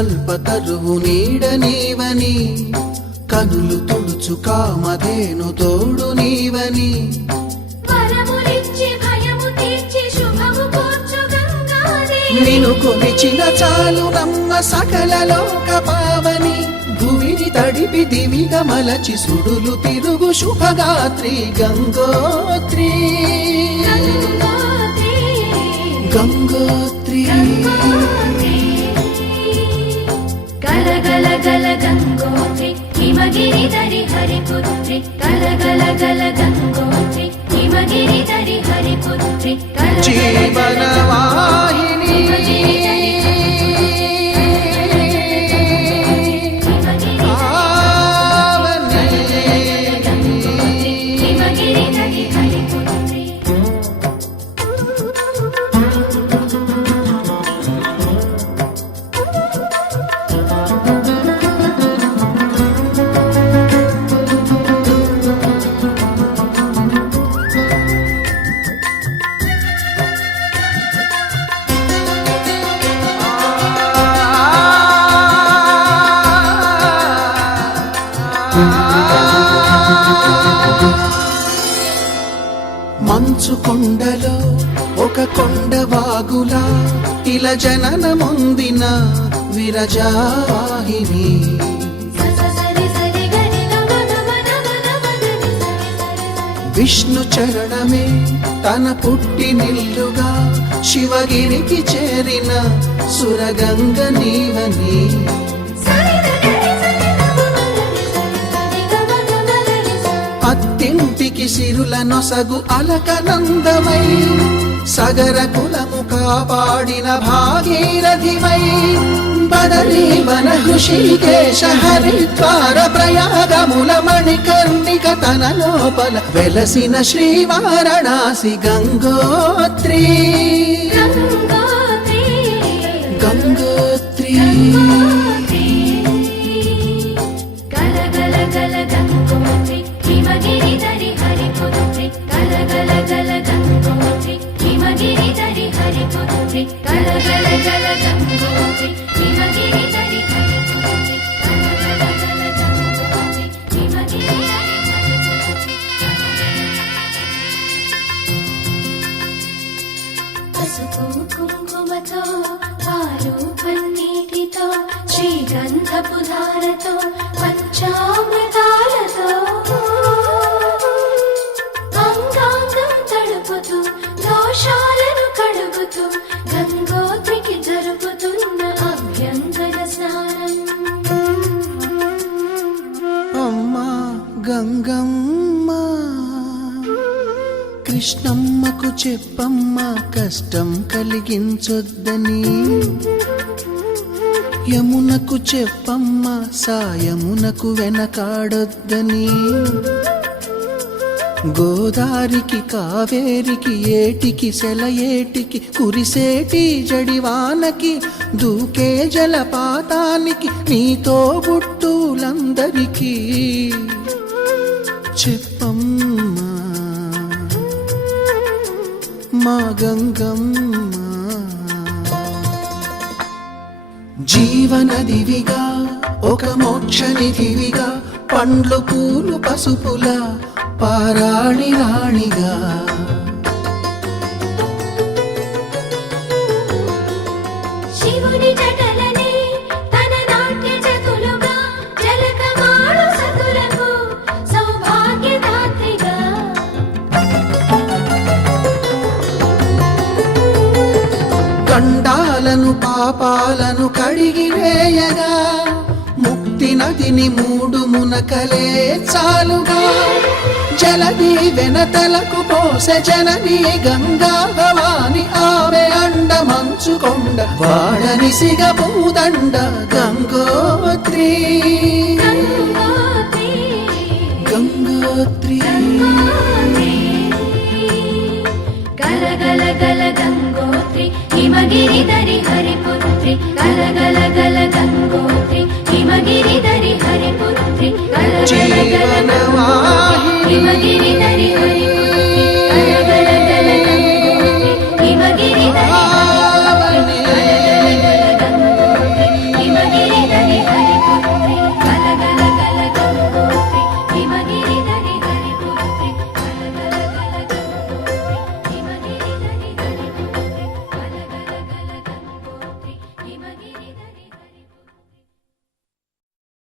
కల్పతరువు నీడ నీవని కనులు తుడుచు కామధేను తోడు నీవని నిను కొలిచిన చాలు నమ్మ సకల లోక పావని భూమిని తడిపి దివిగా మలచి సుడులు తిరుగు శుభగాత్రి గంగోత్రి గంగోత్రి గల గల గల గంగోత్రి హిమగిరి ధరి హరిపుత్రి గల గల గల గంగోత్రి హిమగిరి ధరి హరిపుత్రి జీవనవాహిని మంచు కొండలో ఒక కొండ వాగులా ఇలా జననమొందిన విరజావాహిని విష్ణు చరణమే తన పుట్టినిల్లుగా శివగిరికి చేరిన సురగంగ నీవని అత్తింటికి సిరుల నొసగు అలకనందమై సగర కులము కాపాడిన భాగీరథివై బదరీ వన హృషికేశ హరిద్వార ప్రయాగముల మణికర్ణిక తన లోపల వెలసిన శ్రీవారణాసి గంగోత్రి గంగోత్రి గల గల గల గంగోత్రి హిమగిరి ధరి హరిపుత్రి గల గల గల గంగోత్రి హిమగిరి ధరి హరిపుత్రి గల గల గల గంగోత్రి హిమగిరి ధరి హరిపుత్రి గల గల గల గంగోత్రి హిమగిరి ధరి హరిపుత్రి పసుపు కుంకుమతో పాలు పన్నీటితో శ్రీగంధపు ధారతో పంచామృతాలతో అంగాంగం తడుపుతూ దోషాలను కడుగుతూ గంగోత్రికి జరుపుతున్న అభ్యంగన స్నానం అమ్మా గంగమ్మ కృష్ణమ్మకు చెప్పమ్మ కష్టం కలిగించొద్దని యమునకు చెప్పమ్మ సాయమునకు వెనకాడొద్దని గోదారికి కావేరికి ఏటికి సెలయేటికి కురిసేటి జడివానకి దూకే జలపాతానికి నీతో బుట్టులందరికీ చెప్పమ్మా మా గంగమ్మ జీవనదివిగా ఒక మోక్షనిధివిగా పండ్లు పూలు పసుపుల పారాణి రాణిగా శివుని జటలనే తన నాట్య జతులుగా జలకమాడు సతులకు సౌభాగ్యదాత్రిగా గండాలను పాపాలను కడిగివేయగా ముక్తి నదిని మూడు మునకలే చాలుగా జలది వెనతలకు పోసె జనని గంగా భవాని ఆమె అండ మంచుకొండ వాడని సిగ పూదండ గంగోత్రి గంగోత్రి గల గల గల గంగోత్రి హిమగిరి ధరి హరిపుత్రి గల గల గల గంగోత్రి హిమగిరి ధరి హరి